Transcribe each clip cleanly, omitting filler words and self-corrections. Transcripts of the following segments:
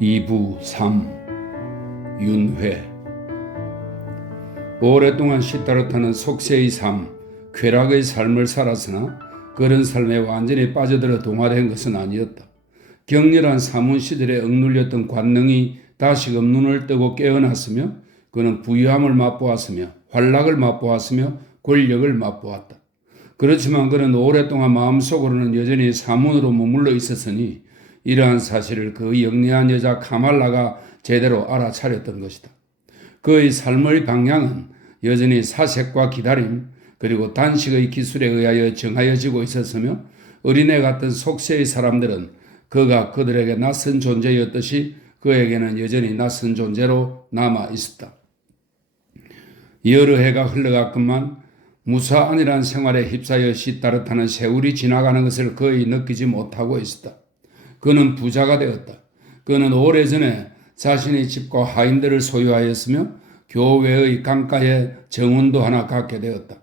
2부 3 윤회. 오랫동안 시다르타는 속세의 삶, 쾌락의 삶을 살았으나 그런 삶에 완전히 빠져들어 동화된 것은 아니었다. 격렬한 사문 시절에 억눌렸던 관능이 다시금 눈을 뜨고 깨어났으며 그는 부유함을 맛보았으며 환락을 맛보았으며 권력을 맛보았다. 그렇지만 그는 오랫동안 마음속으로는 여전히 사문으로 머물러 있었으니 이러한 사실을 그 영리한 여자 카말라가 제대로 알아차렸던 것이다. 그의 삶의 방향은 여전히 사색과 기다림 그리고 단식의 기술에 의하여 정하여지고 있었으며 어린애 같은 속세의 사람들은 그가 그들에게 낯선 존재였듯이 그에게는 여전히 낯선 존재로 남아 있었다. 여러 해가 흘러갔건만 무사안일한 생활에 휩싸여 시다르타는 세월이 지나가는 것을 거의 느끼지 못하고 있었다. 그는 부자가 되었다. 그는 오래전에 자신의 집과 하인들을 소유하였으며 교회의 강가에 정원도 하나 갖게 되었다.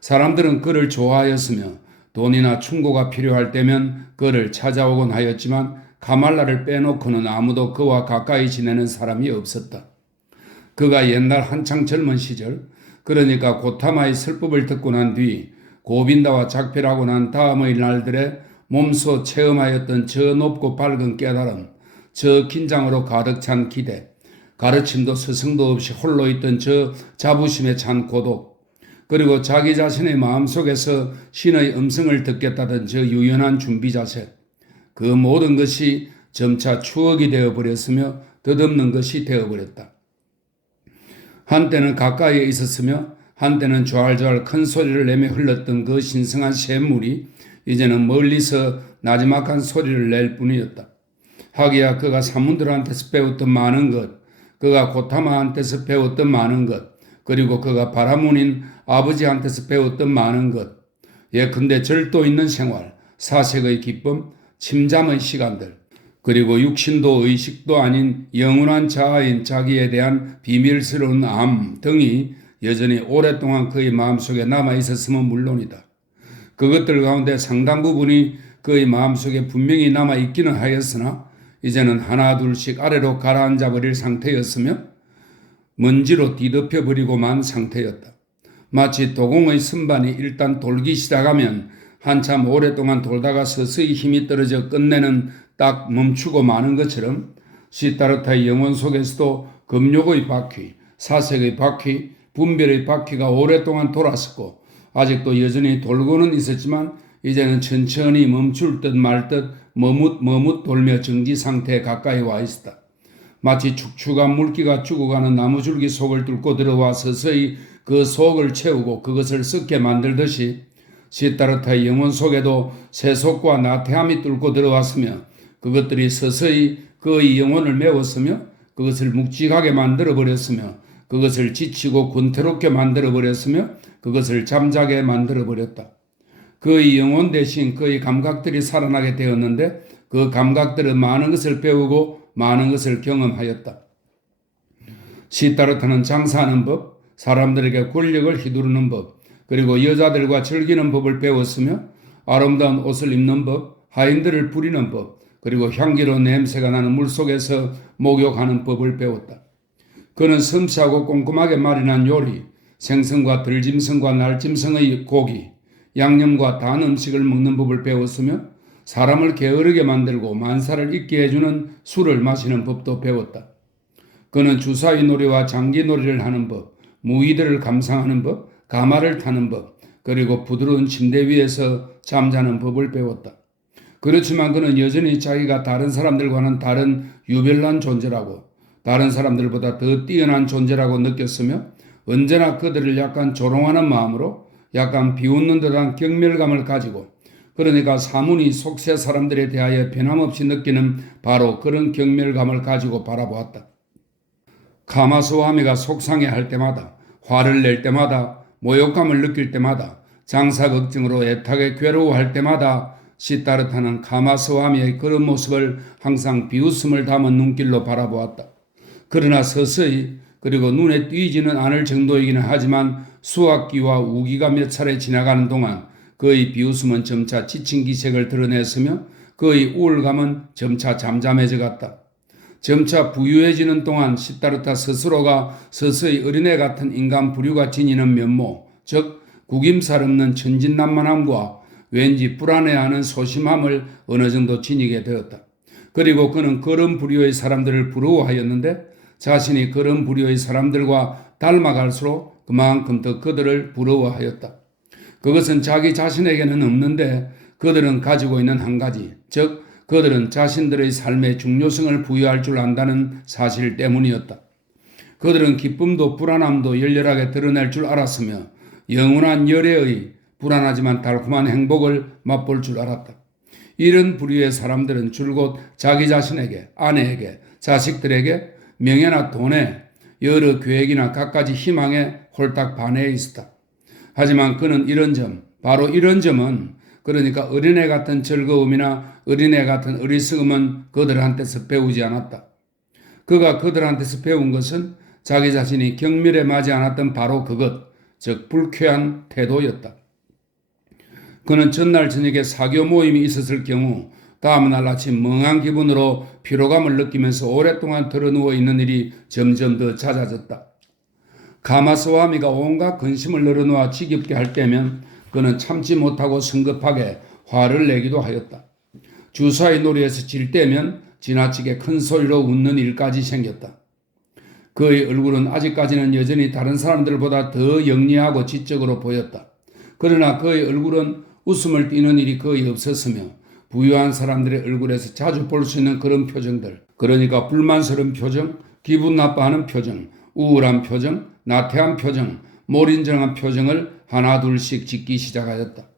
사람들은 그를 좋아하였으며 돈이나 충고가 필요할 때면 그를 찾아오곤 하였지만 카말라를 빼놓고는 아무도 그와 가까이 지내는 사람이 없었다. 그가 옛날 한창 젊은 시절, 그러니까 고타마의 슬픔을 듣고 난 뒤 고빈다와 작별하고 난 다음의 날들에 몸소 체험하였던 저 높고 밝은 깨달음, 저 긴장으로 가득 찬 기대, 가르침도 스승도 없이 홀로 있던 저 자부심에 찬 고독, 그리고 자기 자신의 마음속에서 신의 음성을 듣겠다던 저 유연한 준비 자세, 그 모든 것이 점차 추억이 되어버렸으며 덧없는 것이 되어버렸다. 한때는 가까이에 있었으며 한때는 좌알좌알 큰 소리를 내며 흘렀던 그 신성한 샘물이 이제는 멀리서 나지막한 소리를 낼 뿐이었다. 하기야 그가 사문들한테서 배웠던 많은 것, 그가 고타마한테서 배웠던 많은 것, 그리고 그가 바라문인 아버지한테서 배웠던 많은 것, 예컨대 절도 있는 생활, 사색의 기쁨, 침잠의 시간들, 그리고 육신도 의식도 아닌 영원한 자아인 자기에 대한 비밀스러운 암 등이 여전히 오랫동안 그의 마음속에 남아있었으면 물론이다. 그것들 가운데 상당 부분이 그의 마음속에 분명히 남아있기는 하였으나 이제는 하나 둘씩 아래로 가라앉아 버릴 상태였으며 먼지로 뒤덮여 버리고만 상태였다. 마치 도공의 선반이 일단 돌기 시작하면 한참 오랫동안 돌다가 서서히 힘이 떨어져 끝내는 딱 멈추고 마는 것처럼 시다르타의 영혼 속에서도 금욕의 바퀴, 사색의 바퀴, 분별의 바퀴가 오랫동안 돌았었고 아직도 여전히 돌고는 있었지만 이제는 천천히 멈출 듯 말 듯 머뭇 돌며 정지 상태에 가까이 와 있었다. 마치 축축한 물기가 죽어가는 나무줄기 속을 뚫고 들어와 서서히 그 속을 채우고 그것을 썩게 만들듯이 시다르타의 영혼 속에도 세속과 나태함이 뚫고 들어왔으며 그것들이 서서히 그의 영혼을 메웠으며 그것을 묵직하게 만들어버렸으며 그것을 지치고 군태롭게 만들어버렸으며 그것을 잠자게 만들어버렸다. 그의 영혼 대신 그의 감각들이 살아나게 되었는데 그 감각들은 많은 것을 배우고 많은 것을 경험하였다. 시다르타는 장사하는 법, 사람들에게 권력을 휘두르는 법, 그리고 여자들과 즐기는 법을 배웠으며 아름다운 옷을 입는 법, 하인들을 부리는 법, 그리고 향기로운 냄새가 나는 물속에서 목욕하는 법을 배웠다. 그는 섬세하고 꼼꼼하게 마련한 요리, 생선과 들짐승과 날짐승의 고기, 양념과 단 음식을 먹는 법을 배웠으며 사람을 게으르게 만들고 만사를 잊게 해주는 술을 마시는 법도 배웠다. 그는 주사위 놀이와 장기 놀이를 하는 법, 무의들을 감상하는 법, 가마를 타는 법, 그리고 부드러운 침대 위에서 잠자는 법을 배웠다. 그렇지만 그는 여전히 자기가 다른 사람들과는 다른 유별난 존재라고 다른 사람들보다 더 뛰어난 존재라고 느꼈으며 언제나 그들을 약간 조롱하는 마음으로 약간 비웃는 듯한 경멸감을 가지고 그러니까 사문이 속세 사람들에 대하여 변함없이 느끼는 바로 그런 경멸감을 가지고 바라보았다. 카마스와미가 속상해할 때마다 화를 낼 때마다 모욕감을 느낄 때마다 장사 걱정으로 애타게 괴로워할 때마다 시다르타는 카마스와미의 그런 모습을 항상 비웃음을 담은 눈길로 바라보았다. 그러나 서서히 그리고 눈에 띄지는 않을 정도이기는 하지만 수학기와 우기가 몇 차례 지나가는 동안 그의 비웃음은 점차 지친 기색을 드러냈으며 그의 우울감은 점차 잠잠해져 갔다. 점차 부유해지는 동안 시다르타 스스로가 서서히 어린애 같은 인간 부류가 지니는 면모, 즉 구김살 없는 천진난만함과 왠지 불안해하는 소심함을 어느 정도 지니게 되었다. 그리고 그는 그런 부류의 사람들을 부러워하였는데 자신이 그런 부류의 사람들과 닮아갈수록 그만큼 더 그들을 부러워하였다. 그것은 자기 자신에게는 없는데 그들은 가지고 있는 한 가지, 즉 그들은 자신들의 삶의 중요성을 부여할 줄 안다는 사실 때문이었다. 그들은 기쁨도 불안함도 열렬하게 드러낼 줄 알았으며 영원한 열애의 불안하지만 달콤한 행복을 맛볼 줄 알았다. 이런 부류의 사람들은 줄곧 자기 자신에게, 아내에게, 자식들에게 명예나 돈에 여러 계획이나 갖가지 희망에 홀딱 반해 있었다. 하지만 그는 바로 이런 점은 그러니까 어린애 같은 즐거움이나 어린애 같은 어리석음은 그들한테서 배우지 않았다. 그가 그들한테서 배운 것은 자기 자신이 경멸에 맞지 않았던 바로 그것, 즉 불쾌한 태도였다. 그는 전날 저녁에 사교 모임이 있었을 경우 다음날 아침 멍한 기분으로 피로감을 느끼면서 오랫동안 드러누워 있는 일이 점점 더 잦아졌다. 가마스와미가 온갖 근심을 늘어놓아 지겹게 할 때면 그는 참지 못하고 성급하게 화를 내기도 하였다. 주사의 놀이에서 질 때면 지나치게 큰 소리로 웃는 일까지 생겼다. 그의 얼굴은 아직까지는 여전히 다른 사람들보다 더 영리하고 지적으로 보였다. 그러나 그의 얼굴은 웃음을 띠는 일이 거의 없었으며 부유한 사람들의 얼굴에서 자주 볼 수 있는 그런 표정들, 그러니까 불만스러운 표정, 기분 나빠하는 표정, 우울한 표정, 나태한 표정, 몰인정한 표정을 하나 둘씩 짓기 시작하였다.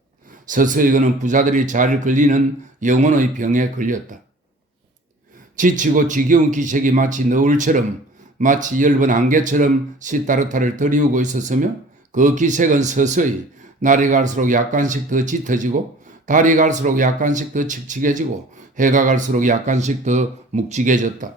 서서히 그는 부자들이 잘 걸리는 영혼의 병에 걸렸다. 지치고 지겨운 기색이 마치 너울처럼 마치 엷은 안개처럼 시다르타를 들이우고 있었으며 그 기색은 서서히 날이 갈수록 약간씩 더 짙어지고 달이 갈수록 약간씩 더 칙칙해지고 해가 갈수록 약간씩 더 묵직해졌다.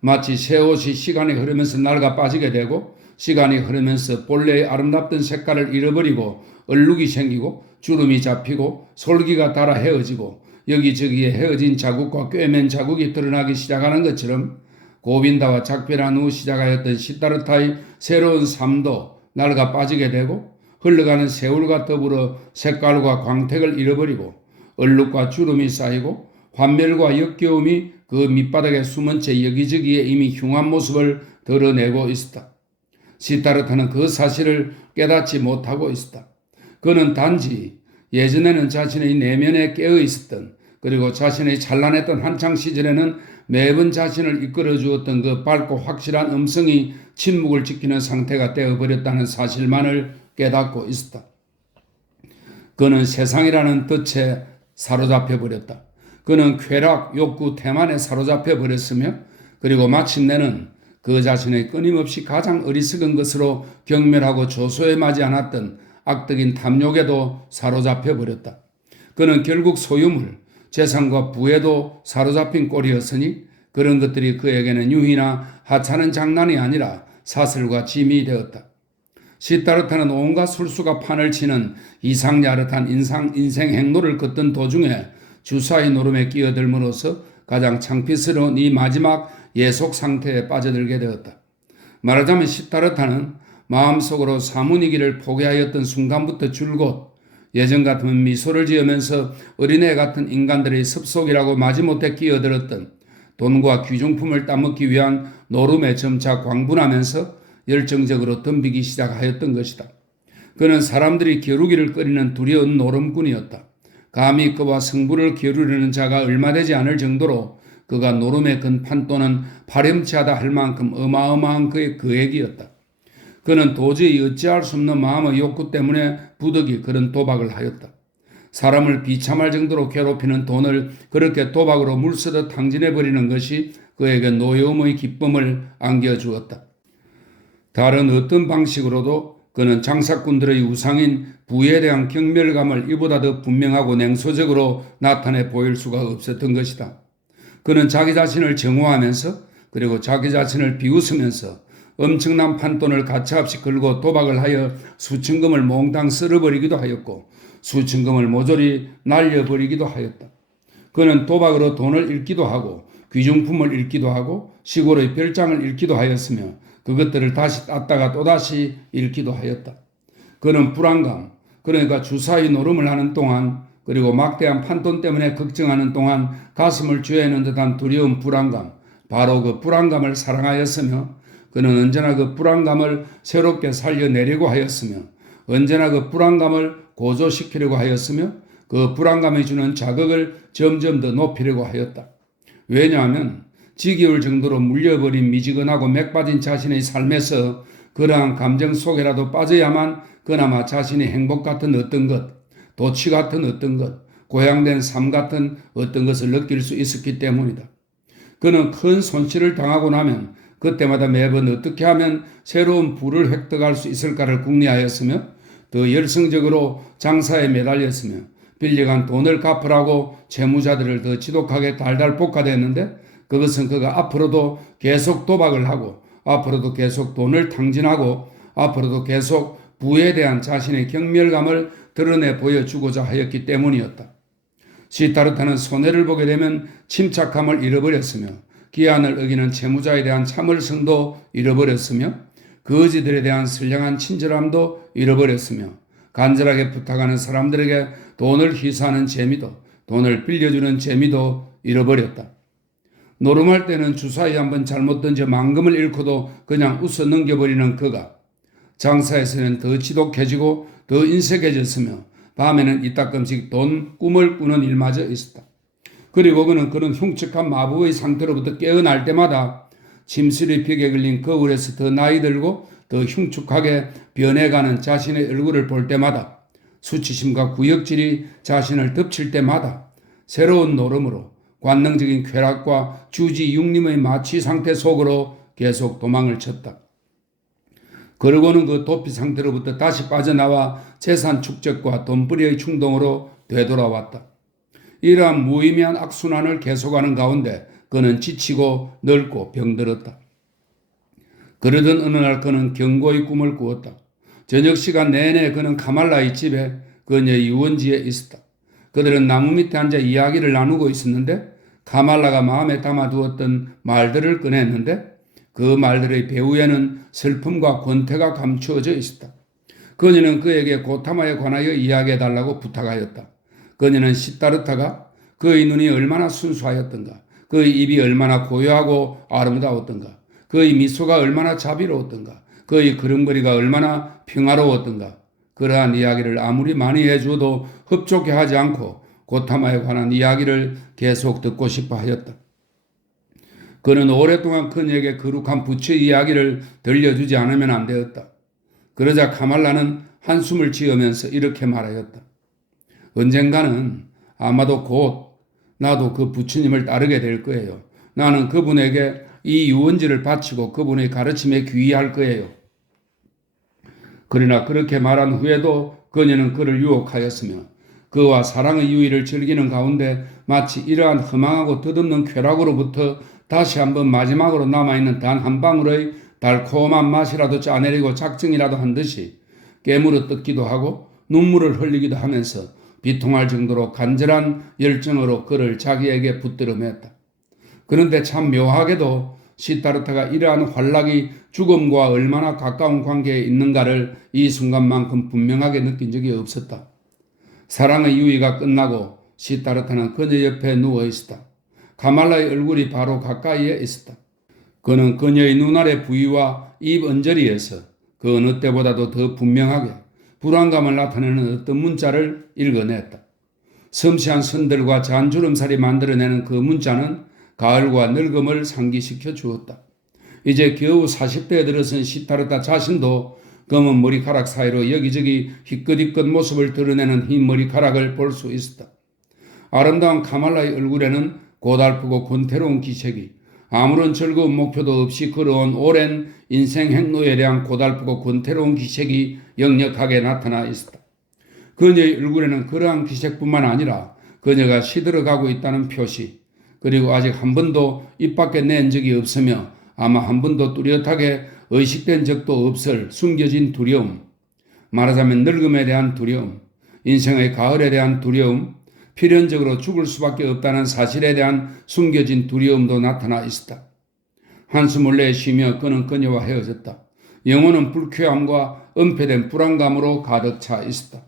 마치 새 옷이 시간이 흐르면서 낡아 빠지게 되고 시간이 흐르면서 본래의 아름답던 색깔을 잃어버리고 얼룩이 생기고 주름이 잡히고 솔기가 닳아 헤어지고 여기저기에 헤어진 자국과 꿰맨 자국이 드러나기 시작하는 것처럼 고빈다와 작별한 후 시작하였던 시다르타의 새로운 삶도 낡아 빠지게 되고 흘러가는 세월과 더불어 색깔과 광택을 잃어버리고 얼룩과 주름이 쌓이고 환멸과 역겨움이 그 밑바닥에 숨은 채 여기저기에 이미 흉한 모습을 드러내고 있었다. 시다르타는 그 사실을 깨닫지 못하고 있었다. 그는 단지 예전에는 자신의 내면에 깨어 있었던 그리고 자신의 찬란했던 한창 시절에는 매번 자신을 이끌어 주었던 그 밝고 확실한 음성이 침묵을 지키는 상태가 되어버렸다는 사실만을 깨닫고 있었다. 그는 세상이라는 덫에 사로잡혀 버렸다. 그는 쾌락, 욕구, 태만에 사로잡혀 버렸으며 그리고 마침내는 그 자신의 끊임없이 가장 어리석은 것으로 경멸하고 조소해마지 않았던 악덕인 탐욕에도 사로잡혀 버렸다. 그는 결국 소유물, 재산과 부에도 사로잡힌 꼴이었으니 그런 것들이 그에게는 유희나 하찮은 장난이 아니라 사슬과 짐이 되었다. 시다르타는 온갖 술수가 판을 치는 이상야릇한 인생 행로를 걷던 도중에 주사의 노름에 끼어들므로써 가장 창피스러운 이 마지막 예속 상태에 빠져들게 되었다. 말하자면 시다르타는 마음속으로 사문이기를 포기하였던 순간부터 줄곧 예전 같으면 미소를 지으면서 어린애 같은 인간들의 습속이라고 마지못해 끼어들었던 돈과 귀중품을 따먹기 위한 노름에 점차 광분하면서 열정적으로 덤비기 시작하였던 것이다. 그는 사람들이 겨루기를 꺼리는 두려운 노름꾼이었다. 감히 그와 승부를 겨루려는 자가 얼마 되지 않을 정도로 그가 노름에 건 판도는 파렴치하다 할 만큼 어마어마한 그의 계획이었다. 그는 도저히 어찌할 수 없는 마음의 욕구 때문에 부득이 그런 도박을 하였다. 사람을 비참할 정도로 괴롭히는 돈을 그렇게 도박으로 물쓰듯 탕진해버리는 것이 그에게 노여움의 기쁨을 안겨주었다. 다른 어떤 방식으로도 그는 장사꾼들의 우상인 부에 대한 경멸감을 이보다 더 분명하고 냉소적으로 나타내 보일 수가 없었던 것이다. 그는 자기 자신을 정오하면서 그리고 자기 자신을 비웃으면서 엄청난 판돈을 가차없이 걸고 도박을 하여 수천금을 몽땅 쓸어버리기도 하였고 수천금을 모조리 날려버리기도 하였다. 그는 도박으로 돈을 잃기도 하고 귀중품을 잃기도 하고 시골의 별장을 잃기도 하였으며 그것들을 다시 땄다가 또다시 잃기도 하였다. 그는 불안감, 그러니까 주사위 노름을 하는 동안 그리고 막대한 판돈 때문에 걱정하는 동안 가슴을 죄는 듯한 두려운 불안감, 바로 그 불안감을 사랑하였으며 그는 언제나 그 불안감을 새롭게 살려내려고 하였으며 언제나 그 불안감을 고조시키려고 하였으며 그 불안감이 주는 자극을 점점 더 높이려고 하였다. 왜냐하면 지겨울 정도로 물려버린 미지근하고 맥 빠진 자신의 삶에서 그러한 감정 속에라도 빠져야만 그나마 자신의 행복 같은 어떤 것, 도취 같은 어떤 것, 고향된 삶 같은 어떤 것을 느낄 수 있었기 때문이다. 그는 큰 손실을 당하고 나면 그때마다 매번 어떻게 하면 새로운 부를 획득할 수 있을까를 궁리하였으며 더 열성적으로 장사에 매달렸으며 빌려간 돈을 갚으라고 채무자들을 더 지독하게 달달 볶아댔는데 그것은 그가 앞으로도 계속 도박을 하고 앞으로도 계속 돈을 탕진하고 앞으로도 계속 부에 대한 자신의 경멸감을 드러내 보여주고자 하였기 때문이었다. 시타르타는 손해를 보게 되면 침착함을 잃어버렸으며 기한을 어기는 채무자에 대한 참을성도 잃어버렸으며 거지들에 대한 선량한 친절함도 잃어버렸으며 간절하게 부탁하는 사람들에게 돈을 희사하는 재미도 돈을 빌려주는 재미도 잃어버렸다. 노름할 때는 주사위 한번 잘못 던져 만금을 잃고도 그냥 웃어 넘겨버리는 그가 장사에서는 더 지독해지고 더 인색해졌으며 밤에는 이따금씩 돈 꿈을 꾸는 일마저 있었다. 그리고 그는 그런 흉측한 마부의 상태로부터 깨어날 때마다 침실의 벽에 걸린 거울에서 더 나이 들고 더 흉측하게 변해가는 자신의 얼굴을 볼 때마다 수치심과 구역질이 자신을 덮칠 때마다 새로운 노름으로 관능적인 쾌락과 주지 육림의 마취 상태 속으로 계속 도망을 쳤다. 그러고는 그 도피 상태로부터 다시 빠져나와 재산 축적과 돈벌이의 충동으로 되돌아왔다. 이러한 무의미한 악순환을 계속하는 가운데 그는 지치고 늙고 병들었다. 그러던 어느 날 그는 경고의 꿈을 꾸었다. 저녁 시간 내내 그는 카말라의 집에 그녀의 유원지에 있었다. 그들은 나무 밑에 앉아 이야기를 나누고 있었는데 카말라가 마음에 담아두었던 말들을 꺼냈는데 그 말들의 배후에는 슬픔과 권태가 감추어져 있었다. 그녀는 그에게 고타마에 관하여 이야기해달라고 부탁하였다. 그녀는 시타르타가 그의 눈이 얼마나 순수하였던가, 그의 입이 얼마나 고요하고 아름다웠던가, 그의 미소가 얼마나 자비로웠던가, 그의 걸음걸이가 얼마나 평화로웠던가, 그러한 이야기를 아무리 많이 해주어도 흡족해 하지 않고 고타마에 관한 이야기를 계속 듣고 싶어 하였다. 그는 오랫동안 그녀에게 거룩한 부처의 이야기를 들려주지 않으면 안 되었다. 그러자 카말라는 한숨을 지으면서 이렇게 말하였다. 언젠가는 아마도 곧 나도 그 부처님을 따르게 될 거예요. 나는 그분에게 이 유언지를 바치고 그분의 가르침에 귀의할 거예요. 그러나 그렇게 말한 후에도 그녀는 그를 유혹하였으며 그와 사랑의 유의를 즐기는 가운데 마치 이러한 허망하고 덧없는 쾌락으로부터 다시 한번 마지막으로 남아있는 단 한 방울의 달콤한 맛이라도 짜내리고 작정이라도 한 듯이 깨물어 뜯기도 하고 눈물을 흘리기도 하면서 비통할 정도로 간절한 열정으로 그를 자기에게 붙들어 맸다. 그런데 참 묘하게도 시타르타가 이러한 환락이 죽음과 얼마나 가까운 관계에 있는가를 이 순간만큼 분명하게 느낀 적이 없었다. 사랑의 유의가 끝나고 시타르타는 그녀 옆에 누워 있었다. 카말라의 얼굴이 바로 가까이에 있었다. 그는 그녀의 눈알의 부위와 입 언저리에서 그 어느 때보다도 더 분명하게 불안감을 나타내는 어떤 문자를 읽어냈다. 섬세한 선들과 잔주름살이 만들어내는 그 문자는 가을과 늙음을 상기시켜 주었다. 이제 겨우 40대에 들어선 시타르타 자신도 검은 머리카락 사이로 여기저기 희끗희끗 모습을 드러내는 흰 머리카락을 볼 수 있었다. 아름다운 카말라의 얼굴에는 고달프고 권태로운 기색이 아무런 즐거운 목표도 없이 걸어온 오랜 인생 행로에 대한 고달프고 권태로운 기색이 역력하게 나타나 있었다. 그녀의 얼굴에는 그러한 기색뿐만 아니라 그녀가 시들어가고 있다는 표시, 그리고 아직 한 번도 입 밖에 낸 적이 없으며 아마 한 번도 뚜렷하게 의식된 적도 없을 숨겨진 두려움, 말하자면 늙음에 대한 두려움, 인생의 가을에 대한 두려움, 필연적으로 죽을 수밖에 없다는 사실에 대한 숨겨진 두려움도 나타나 있었다. 한숨을 내쉬며 그는 그녀와 헤어졌다. 영혼은 불쾌함과 은폐된 불안감으로 가득 차 있었다.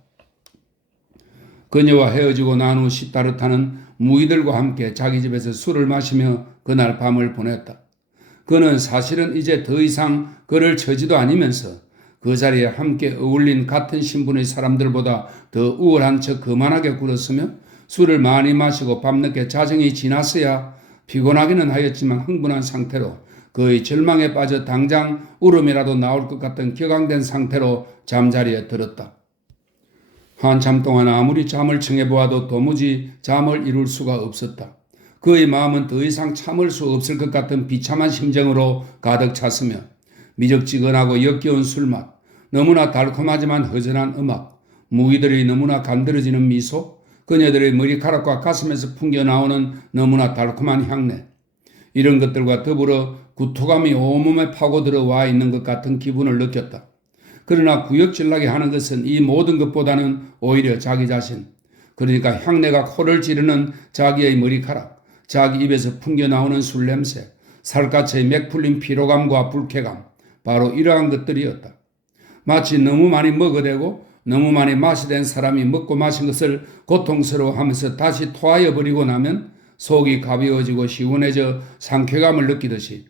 그녀와 헤어지고 난 후 시타르타는 무희들과 함께 자기 집에서 술을 마시며 그날 밤을 보냈다. 그는 사실은 이제 더 이상 그를 처지도 아니면서 그 자리에 함께 어울린 같은 신분의 사람들보다 더 우월한 척 거만하게 굴었으며 술을 많이 마시고 밤늦게 자정이 지났어야 피곤하기는 하였지만 흥분한 상태로 거의 절망에 빠져 당장 울음이라도 나올 것 같은 격앙된 상태로 잠자리에 들었다. 한참 동안 아무리 잠을 청해보아도 도무지 잠을 이룰 수가 없었다. 그의 마음은 더 이상 참을 수 없을 것 같은 비참한 심정으로 가득 찼으며 미적지근하고 역겨운 술맛, 너무나 달콤하지만 허전한 음악, 무기들이 너무나 간드러지는 미소, 그녀들의 머리카락과 가슴에서 풍겨나오는 너무나 달콤한 향내, 이런 것들과 더불어 구토감이 온몸에 파고들어와 있는 것 같은 기분을 느꼈다. 그러나 구역질나게 하는 것은 이 모든 것보다는 오히려 자기 자신, 그러니까 향내가 코를 찌르는 자기의 머리카락, 자기 입에서 풍겨나오는 술 냄새, 살갗의 맥 풀린 피로감과 불쾌감, 바로 이러한 것들이었다. 마치 너무 많이 먹어대고 너무 많이 마시된 사람이 먹고 마신 것을 고통스러워하면서 다시 토하여 버리고 나면 속이 가벼워지고 시원해져 상쾌감을 느끼듯이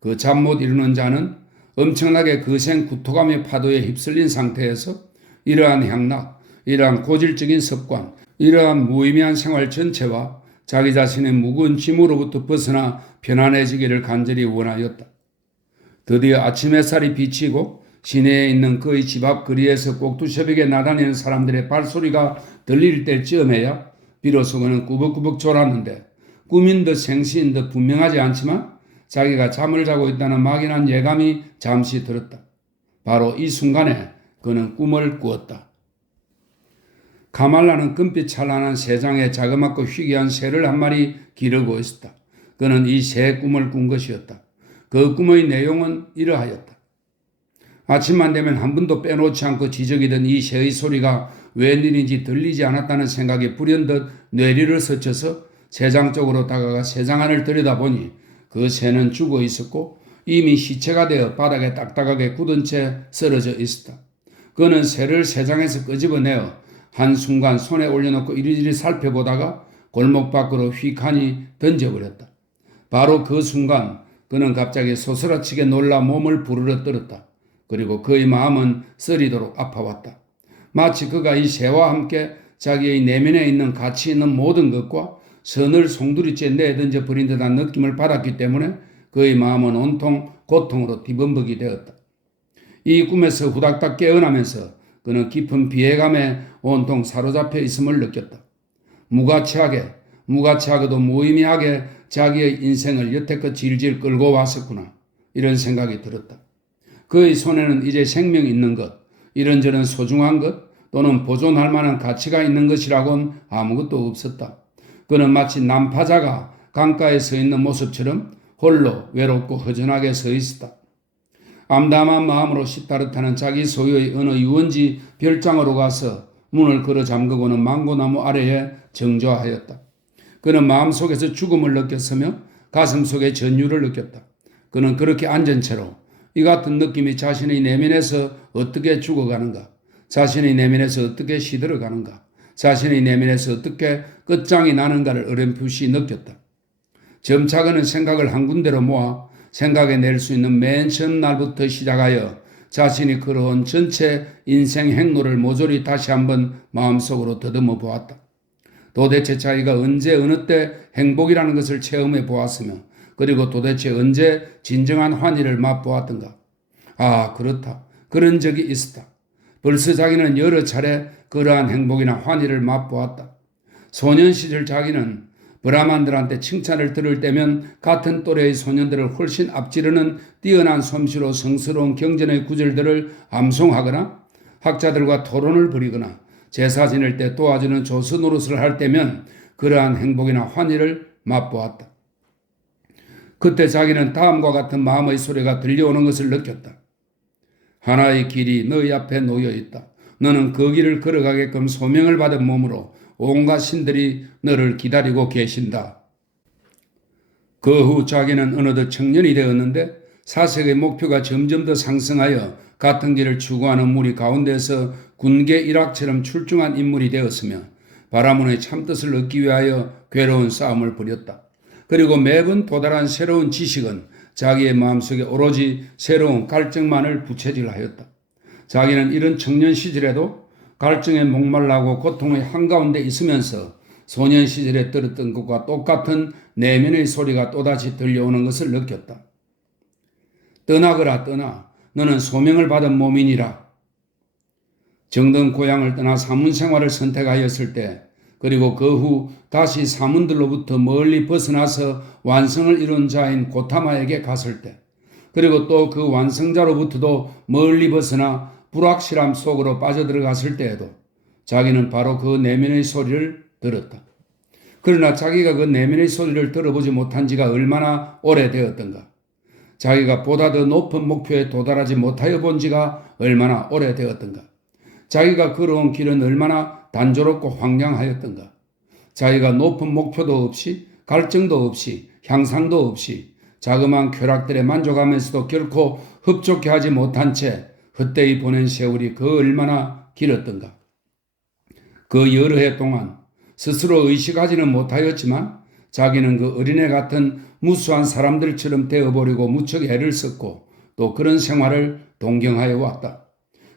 그 잠 못 이루는 자는 엄청나게 거센 구토감의 파도에 휩쓸린 상태에서 이러한 향락, 이러한 고질적인 습관, 이러한 무의미한 생활 전체와 자기 자신의 무거운 짐으로부터 벗어나 편안해지기를 간절히 원하였다. 드디어 아침 햇살이 비치고 시내에 있는 그의 집 앞 거리에서 꼭두새벽에 나다니는 사람들의 발소리가 들릴 때쯤에야 비로소 그는 꾸벅꾸벅 졸았는데 꿈인 듯 생시인 듯 분명하지 않지만 자기가 잠을 자고 있다는 막연한 예감이 잠시 들었다. 바로 이 순간에 그는 꿈을 꾸었다. 가말라는 금빛 찬란한 새장에 자그맣고 희귀한 새를 한 마리 기르고 있었다. 그는 이 새의 꿈을 꾼 것이었다. 그 꿈의 내용은 이러하였다. 아침만 되면 한 번도 빼놓지 않고 지저귀던 이 새의 소리가 웬일인지 들리지 않았다는 생각이 불현듯 뇌리를 스쳐서 새장 쪽으로 다가가 새장 안을 들여다보니 그 새는 죽어 있었고 이미 시체가 되어 바닥에 딱딱하게 굳은 채 쓰러져 있었다. 그는 새를 새장에서 끄집어내어 한순간 손에 올려놓고 이리저리 살펴보다가 골목 밖으로 휙하니 던져버렸다. 바로 그 순간 그는 갑자기 소스라치게 놀라 몸을 부르러 떨었다. 그리고 그의 마음은 쓰리도록 아파왔다. 마치 그가 이 새와 함께 자기의 내면에 있는 가치 있는 모든 것과 선을 송두리째 내던져 버린 듯한 느낌을 받았기 때문에 그의 마음은 온통 고통으로 뒤범벅이 되었다. 이 꿈에서 후닥닥 깨어나면서 그는 깊은 비애감에 온통 사로잡혀 있음을 느꼈다. 무가치하게도 무의미하게 자기의 인생을 여태껏 질질 끌고 왔었구나. 이런 생각이 들었다. 그의 손에는 이제 생명 있는 것, 이런저런 소중한 것 또는 보존할 만한 가치가 있는 것이라고는 아무것도 없었다. 그는 마치 난파자가 강가에 서 있는 모습처럼 홀로 외롭고 허전하게 서 있었다. 암담한 마음으로 시타르타는 자기 소유의 어느 유원지 별장으로 가서 문을 걸어 잠그고는 망고나무 아래에 정조하였다. 그는 마음속에서 죽음을 느꼈으며 가슴속에 전율을 느꼈다. 그는 그렇게 앉은 채로 이 같은 느낌이 자신의 내면에서 어떻게 죽어가는가, 자신의 내면에서 어떻게 시들어가는가, 자신의 내면에서 어떻게 끝장이 나는가를 어렴풋이 느꼈다. 점차 그는 생각을 한 군데로 모아 생각에 낼 수 있는 맨 처음 날부터 시작하여 자신이 걸어온 전체 인생 행로를 모조리 다시 한번 마음속으로 더듬어 보았다. 도대체 자기가 언제 어느 때 행복이라는 것을 체험해 보았으며 그리고 도대체 언제 진정한 환희를 맛보았던가. 아, 그렇다. 그런 적이 있었다. 벌써 자기는 여러 차례 그러한 행복이나 환희를 맛보았다. 소년 시절 자기는 브라만들한테 칭찬을 들을 때면 같은 또래의 소년들을 훨씬 앞지르는 뛰어난 솜씨로 성스러운 경전의 구절들을 암송하거나 학자들과 토론을 벌이거나 제사 지낼 때 도와주는 조수 노릇을 할 때면 그러한 행복이나 환희를 맛보았다. 그때 자기는 다음과 같은 마음의 소리가 들려오는 것을 느꼈다. 하나의 길이 너희 앞에 놓여 있다. 너는 그 길을 걸어가게끔 소명을 받은 몸으로 온갖 신들이 너를 기다리고 계신다. 그 후 자기는 어느덧 청년이 되었는데 사색의 목표가 점점 더 상승하여 같은 길을 추구하는 무리 가운데서 군계 일학처럼 출중한 인물이 되었으며 바라문의 참뜻을 얻기 위하여 괴로운 싸움을 벌였다. 그리고 매번 도달한 새로운 지식은 자기의 마음속에 오로지 새로운 갈증만을 부채질하였다. 자기는 이런 청년 시절에도 갈증에 목말라고 고통의 한가운데 있으면서 소년 시절에 들었던 것과 똑같은 내면의 소리가 또다시 들려오는 것을 느꼈다. 떠나거라 떠나 너는 소명을 받은 몸이니라. 정든 고향을 떠나 사문 생활을 선택하였을 때 그리고 그 후 다시 사문들로부터 멀리 벗어나서 완성을 이룬 자인 고타마에게 갔을 때 그리고 또 그 완성자로부터도 멀리 벗어나 불확실함 속으로 빠져들어갔을 때에도 자기는 바로 그 내면의 소리를 들었다. 그러나 자기가 그 내면의 소리를 들어보지 못한 지가 얼마나 오래되었던가. 자기가 보다 더 높은 목표에 도달하지 못하여 본 지가 얼마나 오래되었던가. 자기가 걸어온 길은 얼마나 단조롭고 황량하였던가. 자기가 높은 목표도 없이 갈증도 없이 향상도 없이 자그마한 쾌락들에 만족하면서도 결코 흡족해 하지 못한 채 헛되이 보낸 세월이 그 얼마나 길었던가. 그 여러 해 동안 스스로 의식하지는 못하였지만 자기는 그 어린애 같은 무수한 사람들처럼 되어버리고 무척 애를 썼고 또 그런 생활을 동경하여 왔다.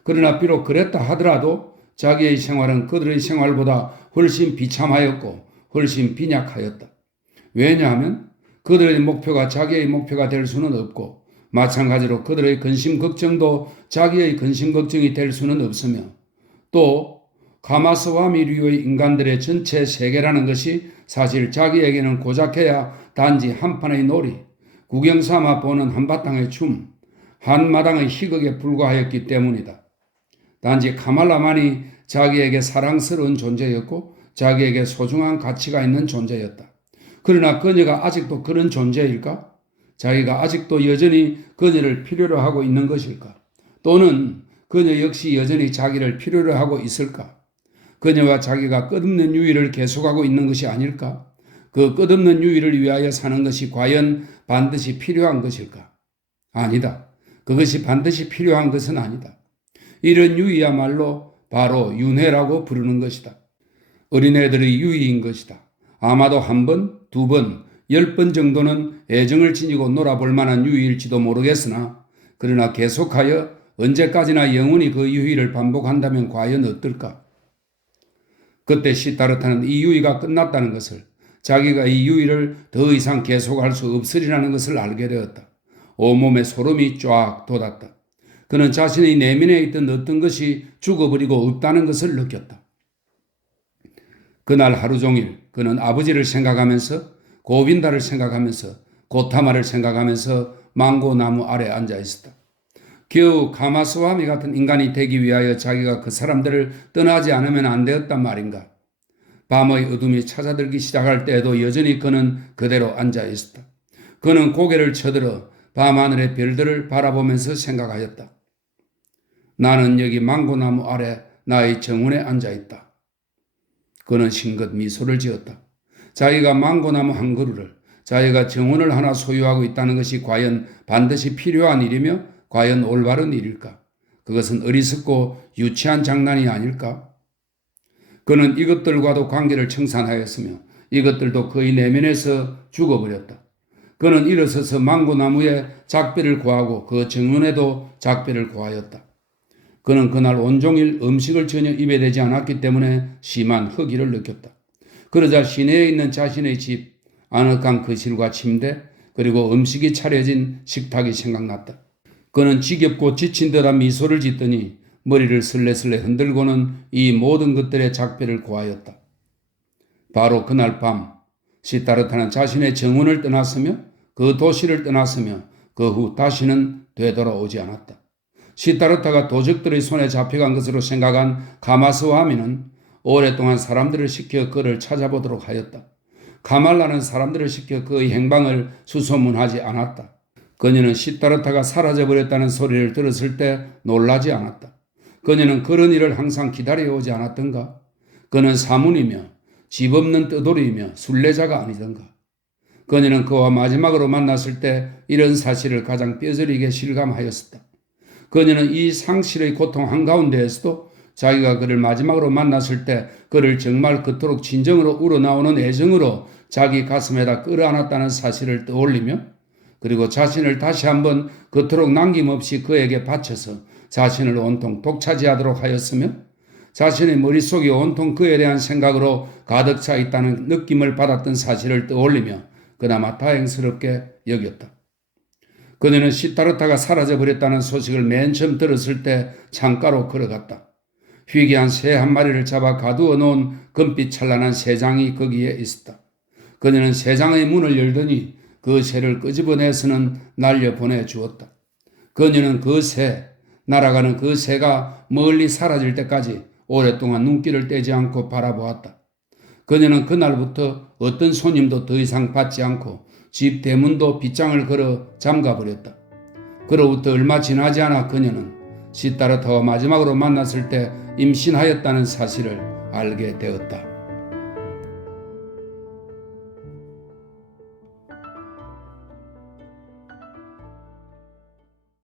그러나 비록 그랬다 하더라도 자기의 생활은 그들의 생활보다 훨씬 비참하였고 훨씬 빈약하였다. 왜냐하면 그들의 목표가 자기의 목표가 될 수는 없고 마찬가지로 그들의 근심 걱정도 자기의 근심 걱정이 될 수는 없으며 또 가마스와미류의 인간들의 전체 세계라는 것이 사실 자기에게는 고작해야 단지 한판의 놀이, 구경삼아 보는 한바탕의 춤, 한마당의 희극에 불과하였기 때문이다. 단지 카말라만이 자기에게 사랑스러운 존재였고 자기에게 소중한 가치가 있는 존재였다. 그러나 그녀가 아직도 그런 존재일까? 자기가 아직도 여전히 그녀를 필요로 하고 있는 것일까? 또는 그녀 역시 여전히 자기를 필요로 하고 있을까? 그녀와 자기가 끝없는 유의를 계속하고 있는 것이 아닐까? 그 끝없는 유의를 위하여 사는 것이 과연 반드시 필요한 것일까? 아니다. 그것이 반드시 필요한 것은 아니다. 이런 유의야말로 바로 윤회라고 부르는 것이다. 어린애들의 유의인 것이다. 아마도 한 번, 두 번, 10번 정도는 애정을 지니고 놀아볼 만한 유의일지도 모르겠으나 그러나 계속하여 언제까지나 영원히 그 유의를 반복한다면 과연 어떨까? 그때 시타르타는 이 유의가 끝났다는 것을 자기가 이 유의를 더 이상 계속할 수 없으리라는 것을 알게 되었다. 온몸에 소름이 쫙 돋았다. 그는 자신의 내면에 있던 어떤 것이 죽어버리고 없다는 것을 느꼈다. 그날 하루 종일 그는 아버지를 생각하면서 고빈다를 생각하면서 고타마를 생각하면서 망고나무 아래 앉아 있었다. 겨우 가마스와미 같은 인간이 되기 위하여 자기가 그 사람들을 떠나지 않으면 안 되었단 말인가. 밤의 어둠이 찾아들기 시작할 때에도 여전히 그는 그대로 앉아 있었다. 그는 고개를 쳐들어 밤하늘의 별들을 바라보면서 생각하였다. 나는 여기 망고나무 아래 나의 정원에 앉아 있다. 그는 싱긋 미소를 지었다. 자기가 망고나무 한 그루를, 자기가 정원을 하나 소유하고 있다는 것이 과연 반드시 필요한 일이며 과연 올바른 일일까? 그것은 어리석고 유치한 장난이 아닐까? 그는 이것들과도 관계를 청산하였으며 이것들도 그의 내면에서 죽어버렸다. 그는 일어서서 망고나무에 작별을 구하고 그 정원에도 작별을 구하였다. 그는 그날 온종일 음식을 전혀 입에 대지 않았기 때문에 심한 허기를 느꼈다. 그러자 시내에 있는 자신의 집, 아늑한 거실과 침대, 그리고 음식이 차려진 식탁이 생각났다. 그는 지겹고 지친 듯한 미소를 짓더니 머리를 슬레슬레 흔들고는 이 모든 것들의 작별을 구하였다. 바로 그날 밤 시타르타는 자신의 정원을 떠났으며 그 도시를 떠났으며 그 후 다시는 되돌아오지 않았다. 시타르타가 도적들의 손에 잡혀간 것으로 생각한 가마스와미는 오랫동안 사람들을 시켜 그를 찾아보도록 하였다. 가말라는 사람들을 시켜 그의 행방을 수소문하지 않았다. 그녀는 시타르타가 사라져버렸다는 소리를 들었을 때 놀라지 않았다. 그녀는 그런 일을 항상 기다려오지 않았던가? 그는 사문이며 집 없는 뜨돌이이며 순례자가 아니던가. 그녀는 그와 마지막으로 만났을 때 이런 사실을 가장 뼈저리게 실감하였었다. 그녀는 이 상실의 고통 한가운데에서도 자기가 그를 마지막으로 만났을 때 그를 정말 그토록 진정으로 우러나오는 애정으로 자기 가슴에다 끌어안았다는 사실을 떠올리며 그리고 자신을 다시 한번 그토록 남김없이 그에게 바쳐서 자신을 온통 독차지하도록 하였으며 자신의 머릿속이 온통 그에 대한 생각으로 가득 차 있다는 느낌을 받았던 사실을 떠올리며 그나마 다행스럽게 여겼다. 그녀는 시타르타가 사라져버렸다는 소식을 맨 처음 들었을 때 창가로 걸어갔다. 희귀한 새 한 마리를 잡아 가두어 놓은 금빛 찬란한 새장이 거기에 있었다. 그녀는 새장의 문을 열더니 그 새를 끄집어내서는 날려보내 주었다. 그녀는 그 새, 날아가는 그 새가 멀리 사라질 때까지 오랫동안 눈길을 떼지 않고 바라보았다. 그녀는 그날부터 어떤 손님도 더 이상 받지 않고 집 대문도 빗장을 걸어 잠가버렸다. 그로부터 얼마 지나지 않아 그녀는 시타르타와 마지막으로 만났을 때 임신하였다는 사실을 알게 되었다.